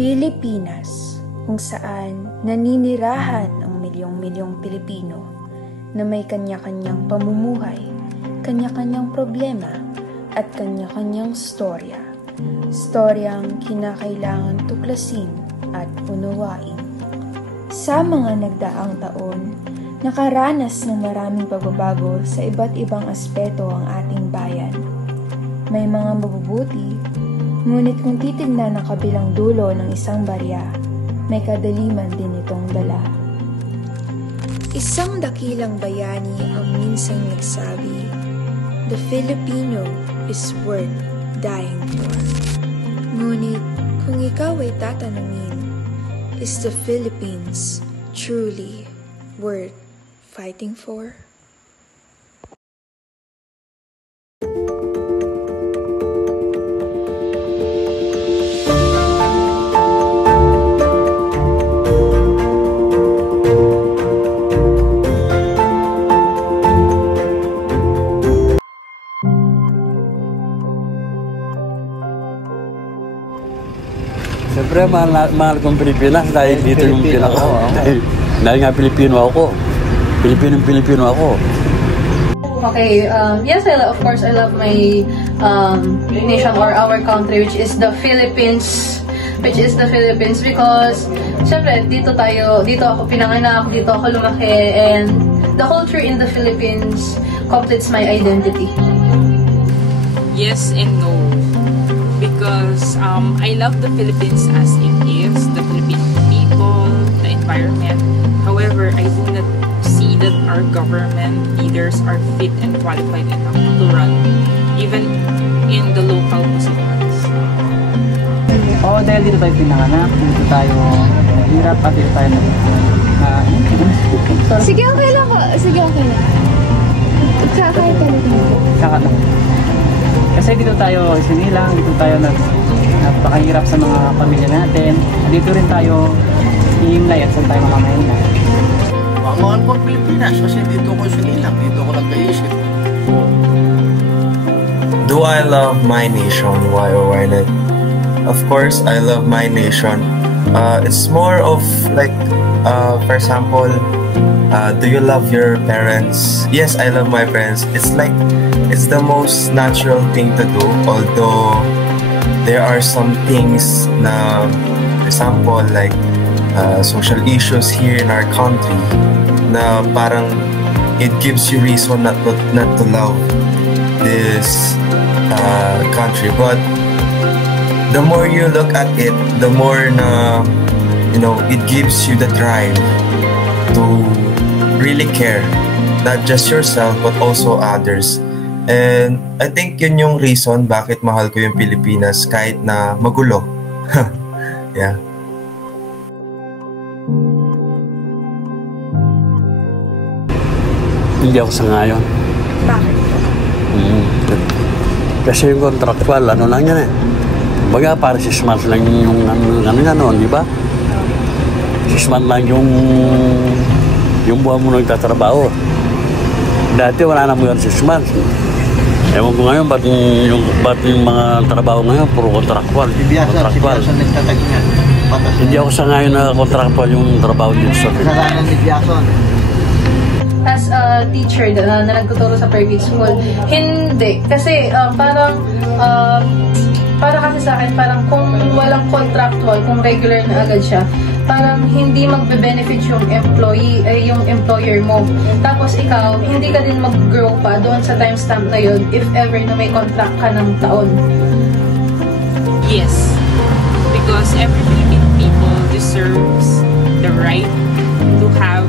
Pilipinas, kung saan naninirahan ang milyong-milyong Pilipino na may kanya-kanyang pamumuhay, kanya-kanyang problema, at kanya-kanyang storya. Storyang kinakailangan tuklasin at unawain. Sa mga nagdaang taon, nakaranas ng maraming pagbabago sa iba't ibang aspeto ang ating bayan. May mga mabubuti, ngunit kung titignan ang kabilang dulo ng isang barya, may kadaliman din itong dala. Isang dakilang bayani ang minsang nagsabi, "The Filipino is worth dying for." Ngunit kung ikaw ay tatanungin, is the Philippines truly worth fighting for? Siyempre, mahal kong Pilipinas dahil dito yung pinaka. Dahil nga Pilipino ako. Pilipino ako. Okay, yes, of course, I love my nation or our country, which is the Philippines. Because, syempre, dito ako pinanganak, dito ako lumaki, and the culture in the Philippines completes my identity. Yes and no. Because I love the Philippines as it is, the Philippine people, the environment. However, I do not see that our government leaders are fit and qualified enough to run, even in the local positions. Oo, dahil dito tayo pinanganak, dito tayo hirap at dito tayo Sige, okay lang po. Kakaya ka lang. Kakatawa. Kasi dito tayo sinilang, dito tayo napakahirap sa mga pamilya natin. Dito rin tayo iimlay at saan tayo makamahinga. Mahal ko ang Pilipinas kasi dito ko sinilang, dito ko nag-iisip. Do I love my nation? Why or why not? Of course, I love my nation. It's more of like, for example, do you love your parents? Yes, I love my parents. It's like, it's the most natural thing to do. Although, there are some things na, for example, like, social issues here in our country na parang it gives you reason not to love this country. But the more you look at it, the more na, it gives you the drive to really care, not just yourself but also others. And I think yun yung reason bakit mahal ko yung Pilipinas kahit na magulo. Yeah. Hindi ako sangayon. Bakit? Kasi yung contractual, ano lang yan eh. Baga, para 6 months lang yung ano yan noon, di ba? 6 months lang yung buwan mo nagtatrabaho. Dati wala na mo yan 6 months. Ewan ko ngayon, ba't yung mga trabaho ngayon, puro contractual. Contractual nagtatag niya. Hindi ako sangayon na contractual yung trabaho dito sa kasalanan ni Biason. As a teacher na nagtuturo sa private school, hindi. Kasi para kasi sa akin, parang kung walang contractual, kung regular na agad siya, parang hindi magbe-benefit yung yung employer mo. Tapos ikaw, hindi ka din mag-grow pa doon sa timestamp na yun if ever na may contract ka ng taon. Yes, because every Filipino people deserves the right to have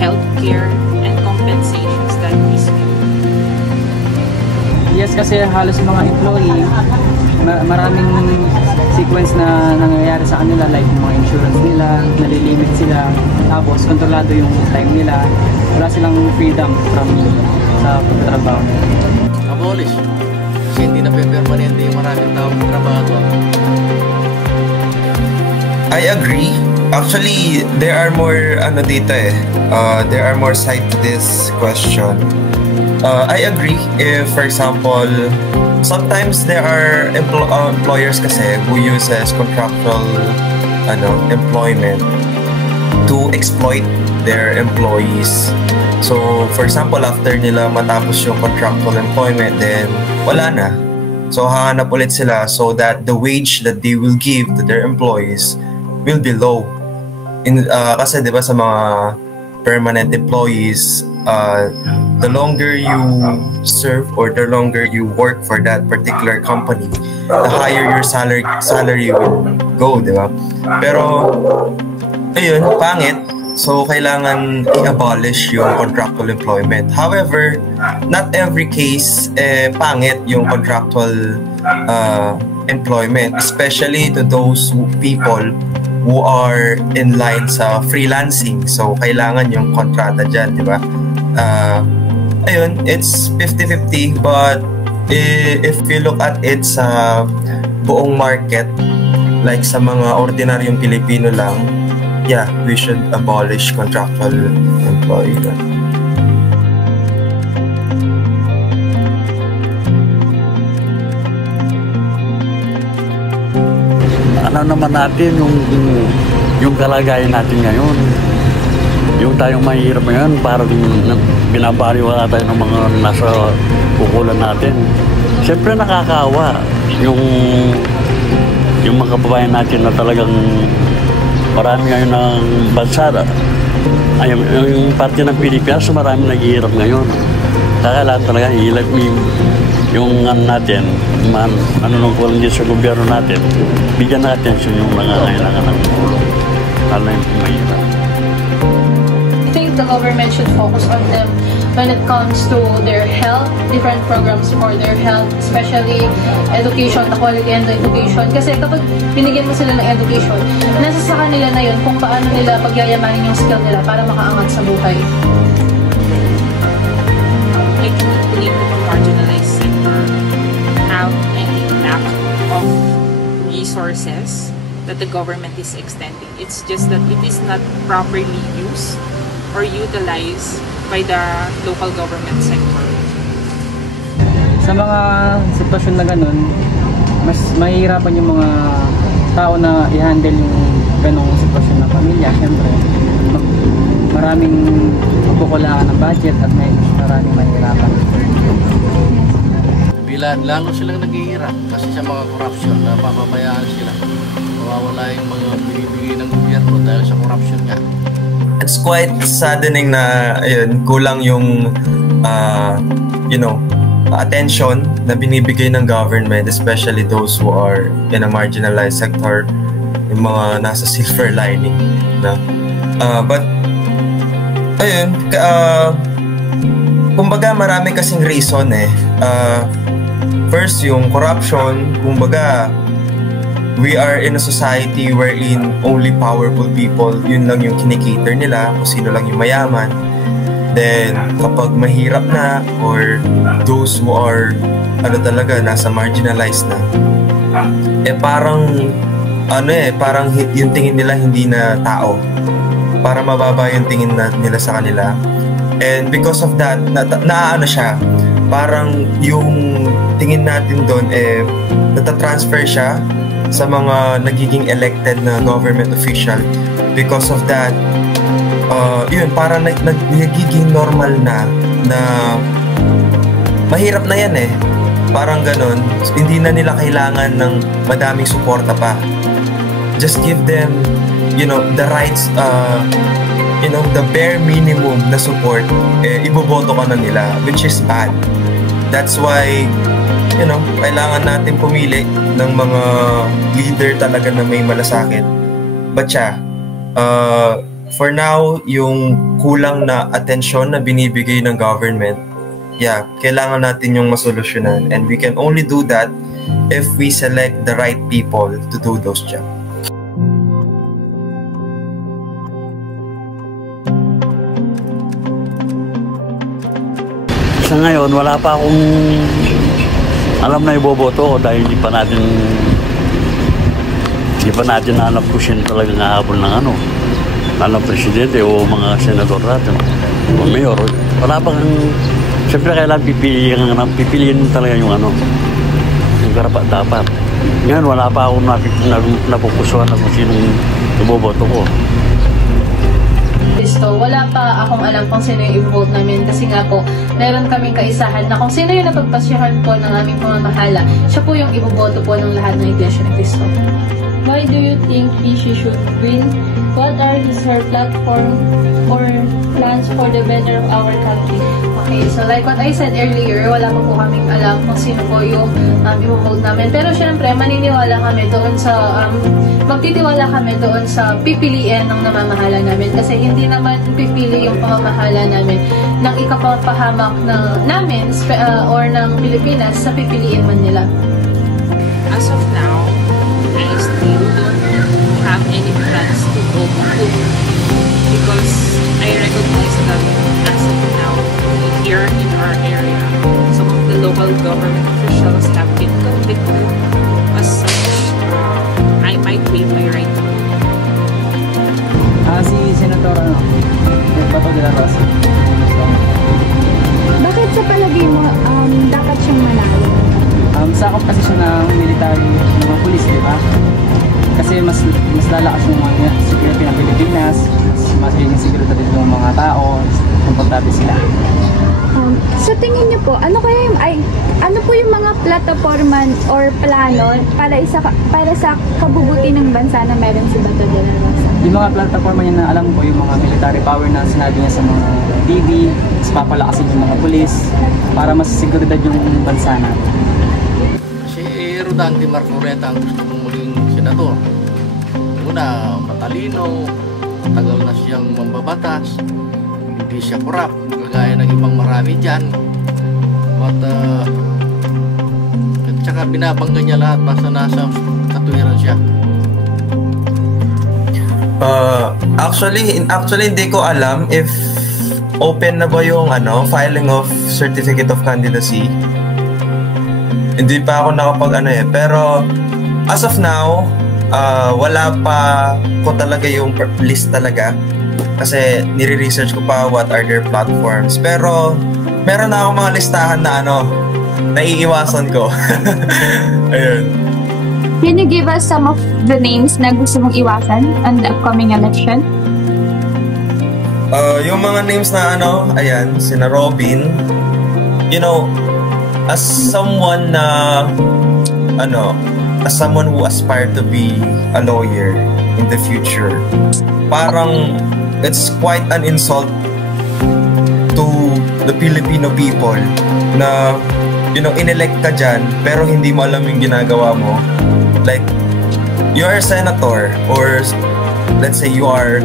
health care and compensations that is due. Yes, kasi halos mga employee, maraming sequence na nangyayari sa kanila, like yung mga insurance nila, nalilimit sila, tapos kontrolado yung time nila, wala silang freedom from sa pagtatrabaho. Abolish. Kasi hindi na permanente yung maraming taong trabaho. I agree. Actually, there are more there are more sides to this question. I agree if, for example, sometimes there are employers kasi who uses contractual employment to exploit their employees. So, for example, after nila matapos yung contractual employment, then wala na. So, hahanap ulit sila so that the wage that they will give to their employees will be low. Kasi 'di ba sa mga permanent employees, the longer you serve or the longer you work for that particular company, the higher your salary will go, 'di ba? Pero ayun, pangit. So, kailangan i-abolish yung contractual employment. However, not every case pangit yung contractual employment, especially to those people who are in line sa freelancing. So, kailangan yung kontrata dyan, di ba? Ayun, it's 50-50, but if you look at it sa buong market, like sa mga ordinaryong Pilipino lang, yeah, we should abolish contractual employment. Ano naman natin yung kalagayan natin ngayon. Yung tayong mahirap ngayon, parang binabariwala tayo ng mga nasa pukulan natin. Siyempre nakakaawa yung mga kababayan natin na talagang marami ngayon ng bansa. Yung parte ng Pilipinas, marami naghihirap ngayon. Kailangan talaga i-let me yung natin, nung kulang din sa gobyerno natin, bigyan na atensyon yung nangangailangan ng tulong. Lalo yung mahirap. I think the government should focus on them when it comes to their health, different programs for their health, especially education, the quality and education. Kasi kapag binigyan mo sila ng education, nasa sa kanila na yun kung paano nila pagyayamanin yung skill nila para makaangat sa buhay. I cannot believe that the marginalized sector have any lack of resources that the government is extending. It's just that it is not properly used or utilized by the local government sector. Sa mga sitwasyon na ganun, mas mahihirapan yung mga tao na i-handle yung ganong sitwasyon ng pamilya. Siyempre, maraming makukulangan ng budget at maraming mahihirapan. Lalo silang naghihirap kasi sa mga corruption na papabayaan sila. Mawawala yung mga binibigay ng gobyerno dahil sa corruption nga. It's quite saddening na kulang yung attention na binibigay ng government, especially those who are in a marginalized sector, yung mga nasa silver lining na. But ayun, kumbaga marami kasing reason first, yung corruption, kumbaga we are in a society wherein only powerful people, yun lang yung kinikater nila, kung sino lang yung mayaman. Then, kapag mahirap na, or those who are, talaga, nasa marginalized na, parang, parang yung tingin nila hindi na tao. Para mababa yung tingin nila sa kanila. And because of that, siya, parang yung tingin natin doon, natatransfer siya sa mga nagiging elected na government official. Because of that, parang nagiging normal na mahirap na yan Parang ganun. Hindi na nila kailangan ng madaming suporta pa. Just give them, the rights, the bare minimum na support, iboboto ka na nila, which is bad. That's why, kailangan natin pumili ng mga leader talaga na may malasakit. But for now, yung kulang na atensyon na binibigay ng government, kailangan natin yung masolusyonan. And we can only do that if we select the right people to do those jobs. Sa ngayon, wala pa akong alam na iboboto ko dahil hindi pa natin nahanap ko siya talagang hahabol ng presidente o mga senador natin o mayor. Wala pang Siyempre kailangan pipiliin talaga yung ano, yung karapat dapat. Ngayon wala pa akong napupusuan na kung sinong iboboto ko. Wala pa akong alam kung sino yung i-vote namin kasi nga po, meron kaming kaisahan na kung sino yung napagpasyahan po ng aming pamamahala, siya po yung iboboto po ng lahat ng Iglesia ni Cristo. Why do you think she should win? What are her platform or plans for the better of our country? Okay, so like what I said earlier, wala pa po kaming alam kung sino po yung i-vote namin. Pero syempre, maniniwala kami doon sa, magtitiwala kami doon sa pipiliin ng namamahala namin. Kasi hindi naman pipili yung pamamahala namin ng ikapapahamak namin or ng Pilipinas sa pipiliin man nila. As of now, I still don't have any plans to vote who because I recognize that as of now, here in our area, some of the local government officials have been convicted. As such, I might waive my right to vote. Si Senator Bato de la Rosa. Bakit sa palagay mo dapat siyang manalo? Sakop kasi siya ng military, ng mga pulis, di ba? Kasi mas lalakas yung mga security ng Pilipinas, mas yung seguridad din ng mga tao, komportable sila. Sa tingin niyo po, ano po yung mga plataforma or plano para sa kabubuti ng bansa na meron si Bato de la Rosa? Yung mga plataforma niya na alam ko, yung mga military power na sinabi niya sa mga TV, mas papalakasin yung mga pulis para mas seguridad yung bansa natin. Si Rodante Marcoleta ang gusto mong maging senador. Una, matalino, tagal na siyang mambabatas, hindi siya korap, kagaya ng ibang marami dyan. At saka binabangga niya lahat basta nasa katuwiran siya. Actually hindi ko alam if open na ba yung filing of certificate of candidacy. Hindi pa ako nakapag pero as of now, wala pa ko talaga yung list talaga kasi nire-research ko pa what are their platforms. Pero meron na akong mga listahan na naiiwasan ko. Ayun. Can you give us some of the names na gusto mong iwasan on the upcoming election? Yung mga names na ayan, sina Robin, as someone na as someone who aspired to be a lawyer in the future, parang it's quite an insult to the Filipino people na inelect ka dyan pero hindi mo alam yung ginagawa mo. Like, you are a senator or let's say you are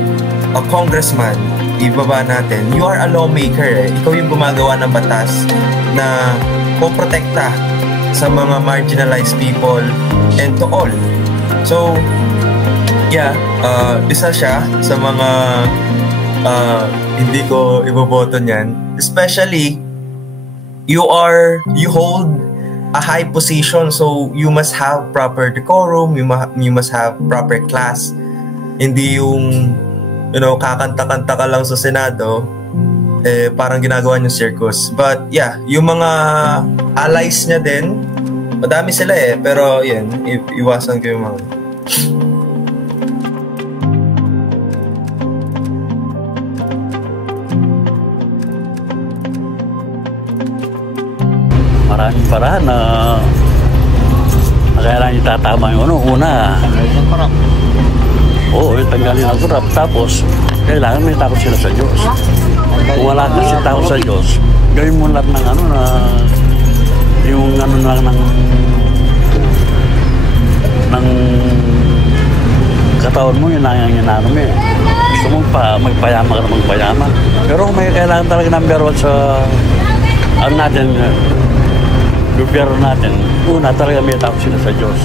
a congressman, ibaba natin, you are a lawmaker Ikaw yung gumagawa ng batas na poprotekta sa mga marginalized people and to all. So, yeah, isa siya sa mga hindi ko iboboto niyan. Especially, you hold a high position, so you must have proper decorum, you must have proper class. Hindi yung kakanta-kanta ka lang sa Senado, parang ginagawa yung circus. But yeah, yung mga allies niya din, madami sila pero yan, iwasan ko yung mga maraming paraan na kailangan itatama yung una. Ang korap. Oo, tanggalin ang korap. Tapos, kailangan may takot sila sa Diyos. Kung wala kasi takot sa Diyos, gawin mo lahat ng na yung lang ng katawan mo, yun ang ginano mo Gusto mo magpayama ka na magpayama. Pero may kailangan talaga number one sa natin, gobyerno natin, una talaga may takot sila sa Diyos.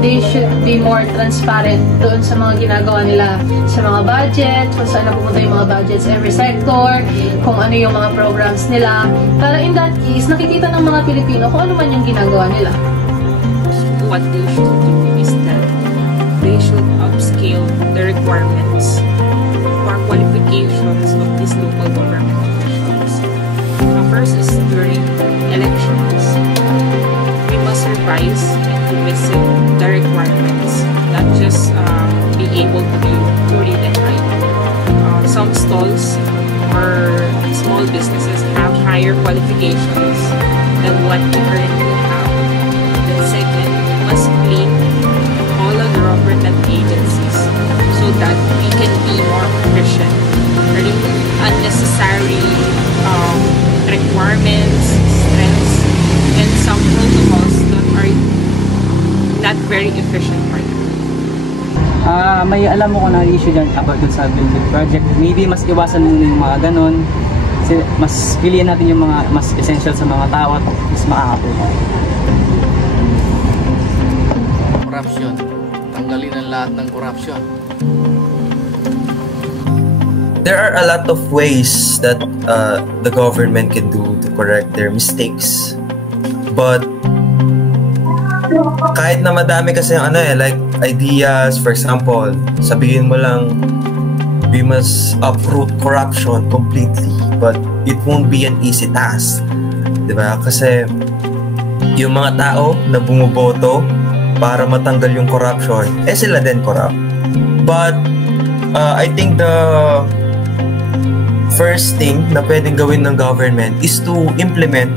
They should be more transparent doon sa mga ginagawa nila sa mga budget, kung saan napupunta yung mga budgets every sector, kung ano yung mga programs nila. Para in that case, nakikita ng mga Pilipino kung ano man yung ginagawa nila. What they should do is that they should upscale the requirements or qualifications of these local government officials. First is during elections. We must revise and revisit the requirements, not just be able to read and write. Some stalls or small businesses have higher qualifications than what we currently have. Then second, we must clean all the government agencies so that we can be more efficient. Remove unnecessary requirements, stress, and some protocols that are not very efficient right now. May alam mo ko na issue dyan about dun sa building project. Maybe mas iwasan muna yung mga ganon. Kasi mas piliin natin yung mga mas essential sa mga tao at mas makakatulong. Corruption. Tanggalin ang lahat ng corruption. There are a lot of ways that the government can do to correct their mistakes. But kahit na madami kasi yung like ideas, for example, sabihin mo lang we must uproot corruption completely, but it won't be an easy task, diba? Kasi yung mga tao na bumuboto para matanggal yung corruption, sila din corrupt. But I think the first thing na pwedeng gawin ng government is to implement,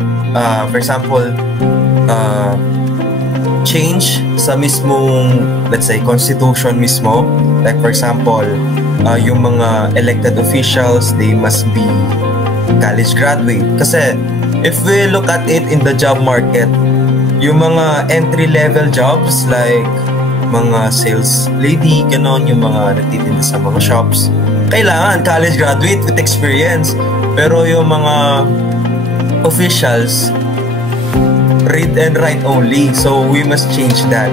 for example, change sa mismong, let's say, constitution mismo. Like for example, yung mga elected officials, they must be college graduate. Kasi if we look at it in the job market, yung mga entry-level jobs like mga sales lady, ganon, yung mga nagtitinda sa mga shops, kailangan college graduate with experience. Pero yung mga officials, read and write only. So we must change that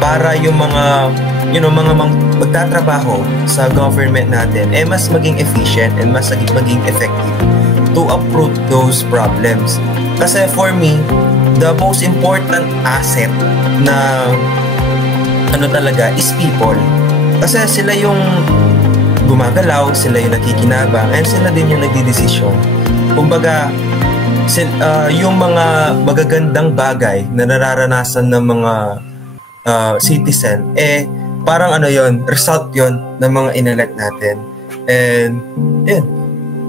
para yung mga mga magtatrabaho sa government natin mas maging efficient and mas maging effective to uproot those problems. Kasi for me, the most important asset na talaga is people. Kasi sila yung gumagalaw, sila yung nakikinabang, and sila din yung nagdidesisyon. Kumbaga, yung mga magagandang bagay na nararanasan ng mga citizen, parang result yon ng mga inelect natin. And yun,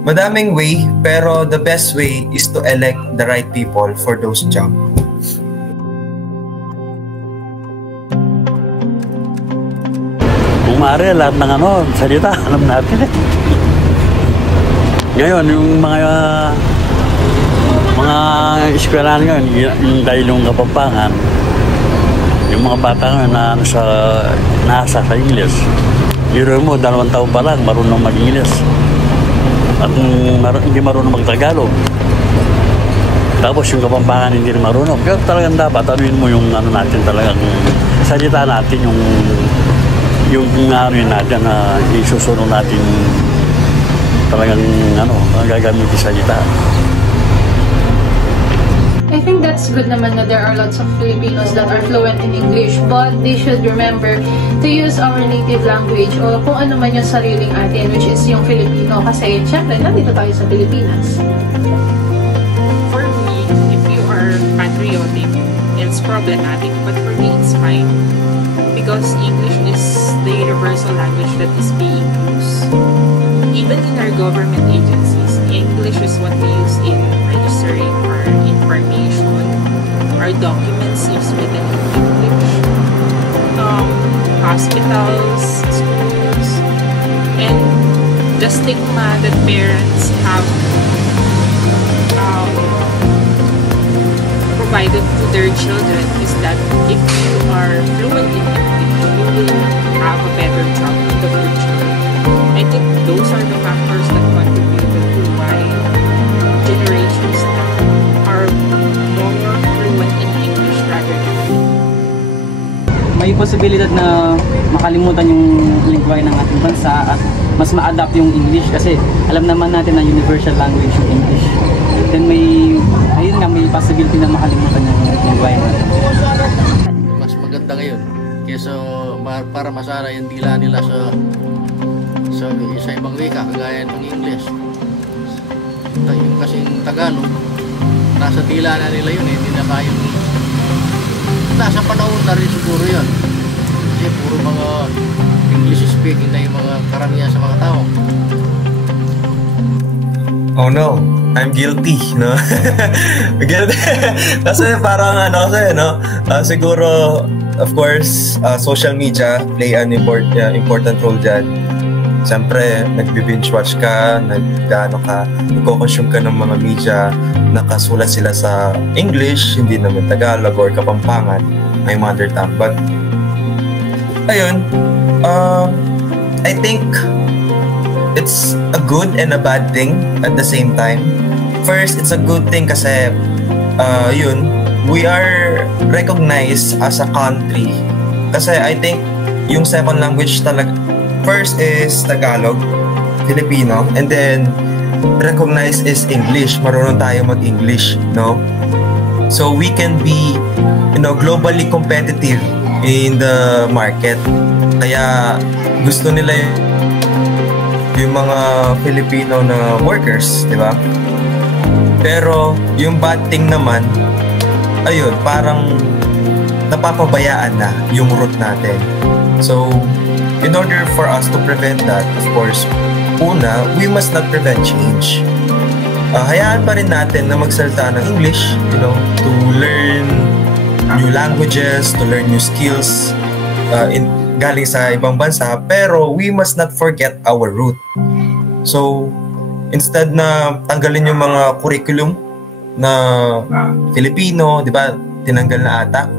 madaming way, pero the best way is to elect the right people for those jobs. Kung maaari, lahat ng salita, alam natin Ngayon, yung mga eskwelahan ngayon, yung dahil yung Kapampangan, yung mga bata ngayon na nasa sa English, biro mo, 2 taon pa lang, marunong mag-English. At hindi marunong mag-Tagalog. Tapos yung Kapampangan hindi rin marunong. Kaya talagang dapat, anuin mo yung natin talagang salita natin, yung natin na isusunod natin talagang gagamitin salita. I think that's good naman na there are lots of Filipinos that are fluent in English, but they should remember to use our native language o kung ano man yung sariling atin, which is yung Filipino, kasi syempre nandito tayo sa Pilipinas. For me, if you are patriotic, it's problematic, but for me it's fine because English is the universal language that is being used. Even in our government agencies, English is what we use in registering our information. Our documents is written in English. Hospitals, schools, and the stigma that parents have provided to their children is that if you are fluent in English, you will have a better job in the future. I think those are the factors that contributed to why generations are more fluent in English rather than may posibilidad na makalimutan yung lingwahe ng ating bansa at mas ma-adapt yung English kasi alam naman natin na universal language yung English. Then may possibility na makalimutan yung lingwahe natin. Mas maganda ngayon kaysa para masara yung dila nila sa ibang wika kagaya ng English. Yung kasing Tagalog, nasa tila na nila yun, hindi na kayang nasa panahon na rin siguro yun. Kasi puro mga English speaking na yung mga karamihan sa mga tao. Oh no, I'm guilty, no? Guilty. Kasi parang kasi, no? Siguro, of course, social media play an important role dyan. Siyempre, nagbi-binge watch ka, nagko-consume ka ng mga media, nakasulat sila sa English, hindi naman Tagalog or Kapampangan, may mother tongue. But, ayun, I think it's a good and a bad thing at the same time. First, it's a good thing kasi, we are recognized as a country. Kasi I think yung second language talaga, first is Tagalog, Filipino, and then recognized is English. Marunong tayo mag-English, no? So we can be, globally competitive in the market. Kaya gusto nila yung mga Filipino na workers, di ba? Pero yung bad thing naman, ayun, parang napapabayaan na yung root natin. So, in order for us to prevent that, of course, una, we must not prevent change. Hayaan pa rin natin na magsalita ng English, to learn new languages, to learn new skills galing sa ibang bansa, pero we must not forget our root. So, instead na tanggalin yung mga curriculum na Filipino, di ba, tinanggal na ata,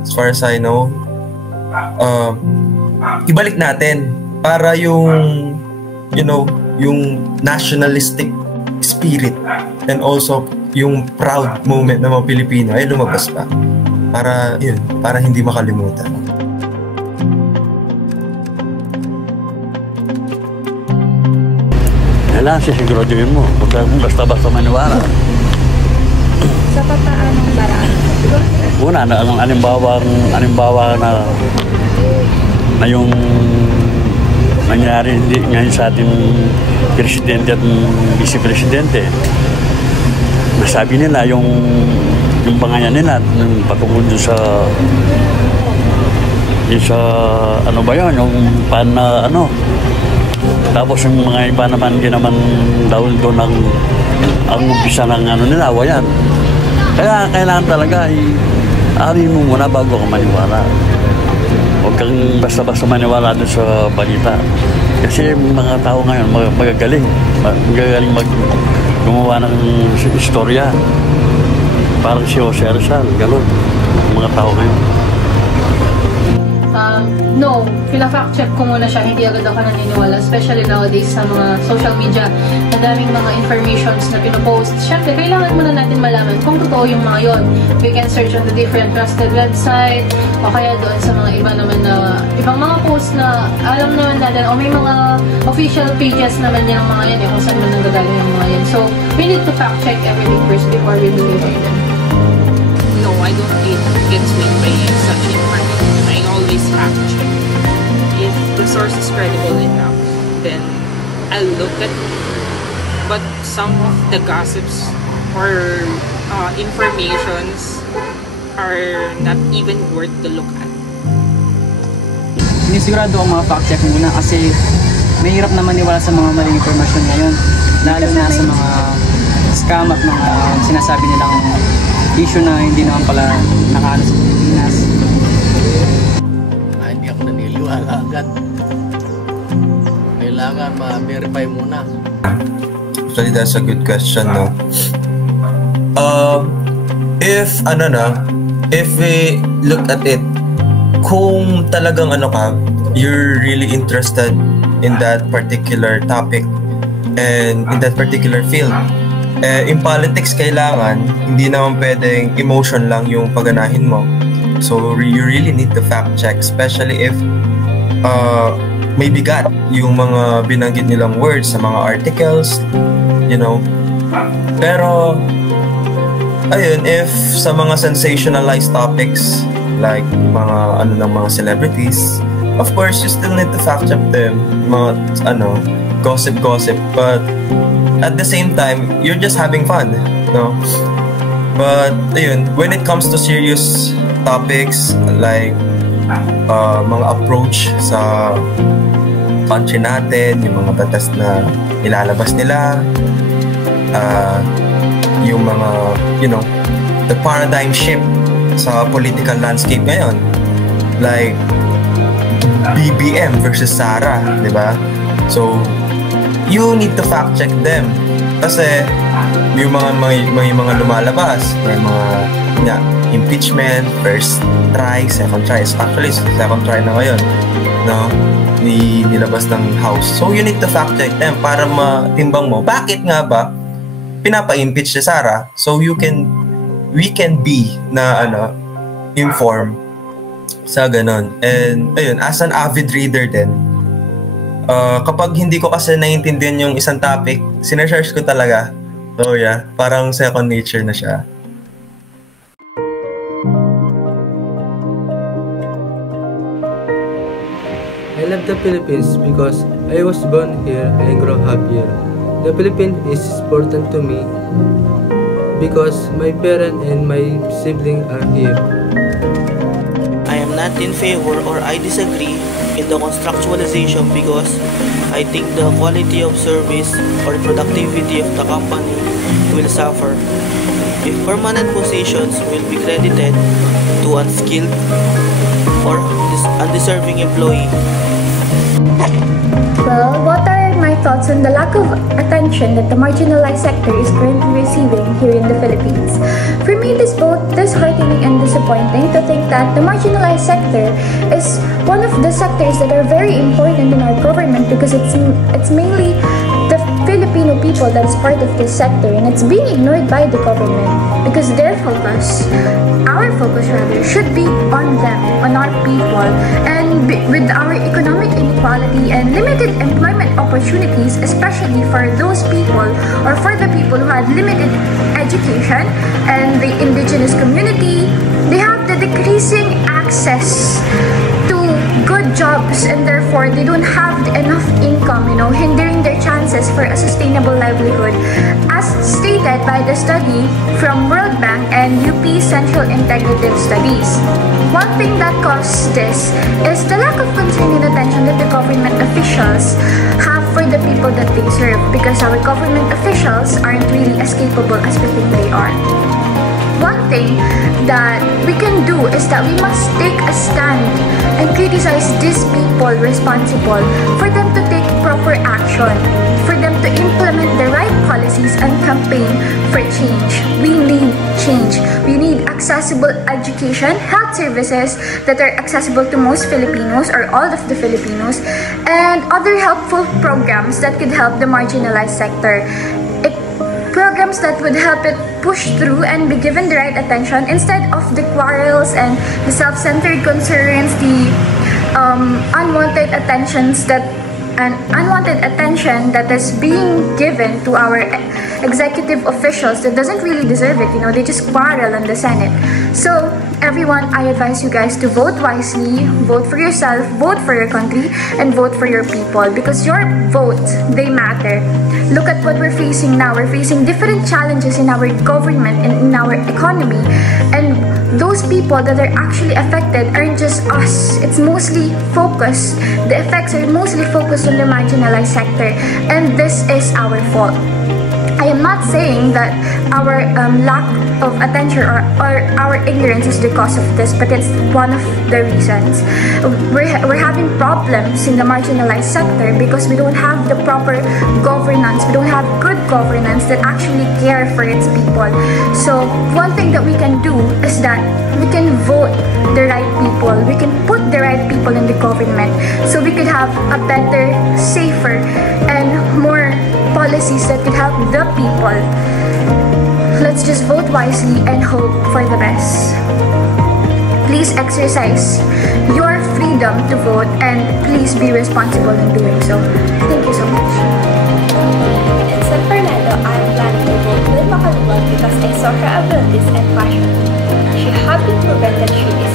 as far as I know, ibalik natin para yung yung nationalistic spirit and also yung proud moment ng mga Pilipino ay lumabas pa para hindi makalimutan. Kailangan sisiguraduhin mo, huwag basta-basta maniwala. Sa papaanong paraan? Una, alimbawa na yung nangyari ngayon sa ating presidente at vice-presidente. Nasabi nila yung pangalan nila patungkol dun sa ano ba yun, yung tapos yung mga iba naman hindi naman dahil doon ang umpisa ng nila, wayan. Kaya kailangan talaga ari mo muna bago ka maniwala. Huwag kang basta-basta maniwala doon sa balita. Kasi mga tao ngayon magagaling gumawa ng istorya. Parang si Jose Rizal, gano'n. Mga tao ngayon. No, pina-fact check ko muna siya, hindi agad ako naniniwala, especially nowadays sa mga social media, na daming mga informations na pinopost. Siyempre, kailangan muna natin malaman kung totoo yung mga yon. We can search on the different trusted website, o kaya doon sa mga iba naman na, ibang mga posts na alam naman natin, o may mga official pages naman yan ng mga yan, kung saan man nanggagaling yung mga yan. So, we need to fact check everything first before we believe in them. No, I don't think it's made by such information. I always fact check. If the source is credible enough, then I'll look at it. But some of the gossips or informations are not even worth to look at. Sinisigurado ang mga fact check muna kasi mahirap na maniwala sa mga maling informasyon ngayon. Lalo na sa mga scam at mga sinasabi nilang issue na hindi naman pala nakaano sa Pilipinas. Hindi ako naniniwala agad. Kailangan ma-verify muna. Actually, that's a good question, no? If we look at it, kung talagang you're really interested in that particular topic and in that particular field, in politics kailangan, hindi naman pwedeng emotion lang yung pagganahin mo. So you really need to fact check, especially if may bigat yung mga binanggit nilang words sa mga articles, Pero ayun, if sa mga sensationalized topics like mga ng mga celebrities, of course you still need to fact check them, mga gossip, but at the same time you're just having fun, no? But ayun, when it comes to serious topics like mga approach sa country natin, yung mga batas na ilalabas nila, yung mga, the paradigm shift sa political landscape ngayon, like BBM versus Sara, di ba? So you need to fact check them kasi may mga lumalabas, may mga impeachment, first try, second try. Actually, second try na ngayon, no? Nilabas ng House. So you need to fact check them para matimbang mo bakit nga ba pinapa-impeach si Sara, so we can be na informed sa ganon. And ayun, as an avid reader din, kapag hindi ko kasi naiintindihan yung isang topic, sinesearch ko talaga. So yeah, parang second nature na siya. I love the Philippines because I was born here and grew up here. The Philippines is important to me because my parents and my siblings are here. I am not in favor or I disagree in the constructualization because I think the quality of service or productivity of the company will suffer if permanent positions will be credited to unskilled or undeserving employee. Well, what are my thoughts on the lack of attention that the marginalized sector is currently receiving here in the Philippines? For me, it is both disheartening and disappointing to think that the marginalized sector is one of the sectors that are very important in our government because it's mainly the Filipino people that is part of this sector, and it's being ignored by the government because their focus, our focus rather, should be on them, on our people. And with our economic inequality and limited employment opportunities, especially for those people or for the people who had limited education and the indigenous community, they have the decreasing access to good jobs, and therefore they don't have enough income, hindering their chances for a sustainable livelihood, as stated by the study from World Bank and UP Central Integrative Studies. One thing that caused this is the lack of concern and attention that the government officials have for the people that they serve, because our government officials aren't really as capable as we think they are. One thing that we can do is that we must take a stand and criticize these people responsible for them to take proper action, for them to implement the right policies and campaign for change. We need change. We need accessible education, health services that are accessible to most Filipinos or all of the Filipinos, and other helpful programs that could help the marginalized sector. Programs that would help it push through and be given the right attention instead of the quarrels and the self-centered concerns, the unwanted attention that is being given to our executive officials that doesn't really deserve it. They just quarrel in the Senate. So everyone, I advise you guys to vote wisely, vote for yourself, vote for your country, and vote for your people, because your vote, they matter. Look at what we're facing now. We're facing different challenges in our government and in our economy, and those people that are actually affected aren't just us. It's mostly focused, the effects are mostly focused on the marginalized sector, and this is our fault. I am not saying that our lack of attention or our ignorance is the cause of this, but it's one of the reasons. We're having problems in the marginalized sector because we don't have the proper governance. We don't have good governance that actually care for its people. So one thing that we can do is that we can vote the right people. We can put the right people in the government so we could have a better, safer, and more policies that could help the people. Let's just vote wisely and hope for the best. Please exercise your freedom to vote, and please be responsible in doing so. Thank you so much. In San Fernando, I am planning to vote Wilma Calumag because I saw her abilities and passion. She has been proven that she is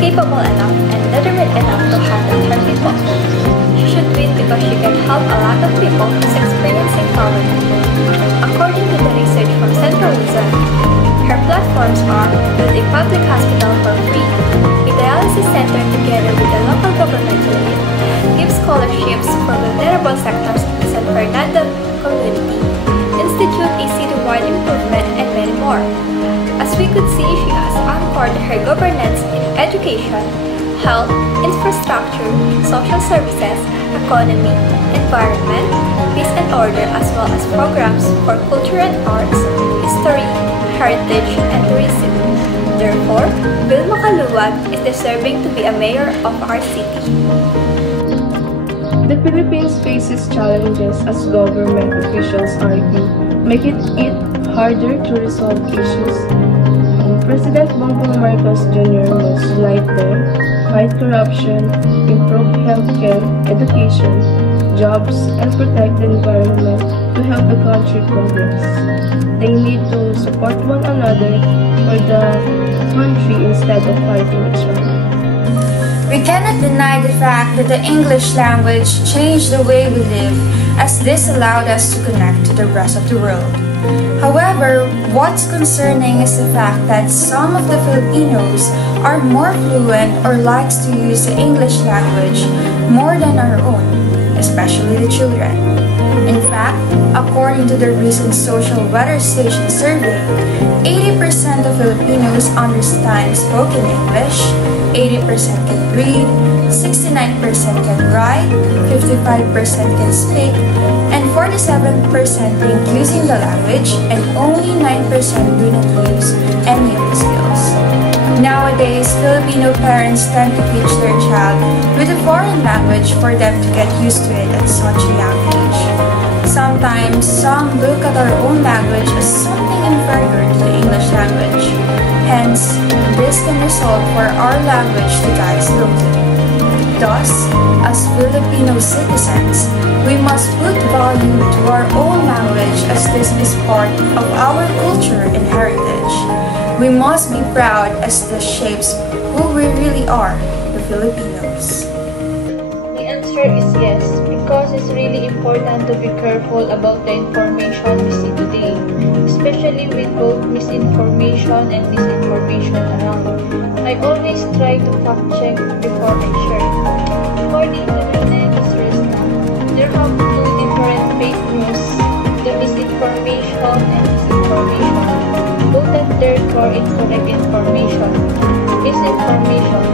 capable enough and determined enough to handle her people. She should win because she can help a lot of people who's experiencing poverty. According to the research from Central Luzon, her improvement, and many more. As we could see, she has anchored her governance in education, health, infrastructure, social services, economy, environment, peace and order, as well as programs for culture and arts, history, heritage, and tourism. Therefore, Vilma Kaluwag is deserving to be a mayor of our city. The Philippines faces challenges as government officials argue, making it harder to resolve issues. President Bongbong Marcos Jr. must unite them, fight corruption, improve healthcare, education, jobs, and protect the environment to help the country progress. They need to support one another for the country instead of fighting each other. We cannot deny the fact that the English language changed the way we live, as this allowed us to connect to the rest of the world. However, what's concerning is the fact that some of the Filipinos are more fluent or likes to use the English language more than our own, especially the children. In fact, according to the recent Social Weather Station survey, 80% of Filipinos understand spoken English, 80% can read, 69% can write, 55% can speak, and 47% think using the language, and only 9% do not use any of the skills. Nowadays, Filipino parents tend to teach their child with a foreign language for them to get used to it at such a young age. Sometimes, some look at our own language as something inferior to the English language. Hence, this can result for our language to die slowly. Thus, as Filipino citizens, we must put value to our own language, as this is part of our culture and heritage. We must be proud as this shapes who we really are, the Filipinos. The answer is yes, because it's really important to be careful about the information we see today, especially with both misinformation and disinformation around. I always try to fact-check before I share. According to the net research, there have two different fake news, the misinformation and disinformation. Both at their core incorrect information. Misinformation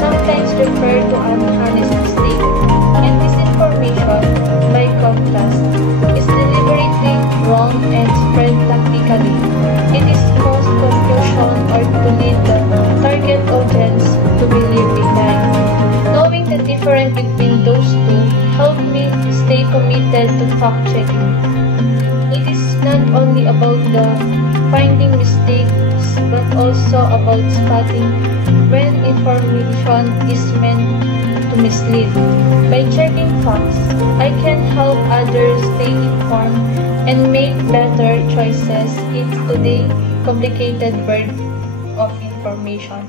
sometimes refer to an honest mistake, and disinformation, by contrast, is deliberately wrong and spread tactically. It is cause confusion or to lead the target audience to believe a lie. Knowing the difference between those two helped me stay committed to fact-checking. It is not only about the finding mistakes, but also about spotting when information is meant to mislead. By checking facts, I can help others stay informed and make better choices in today's complicated world of information.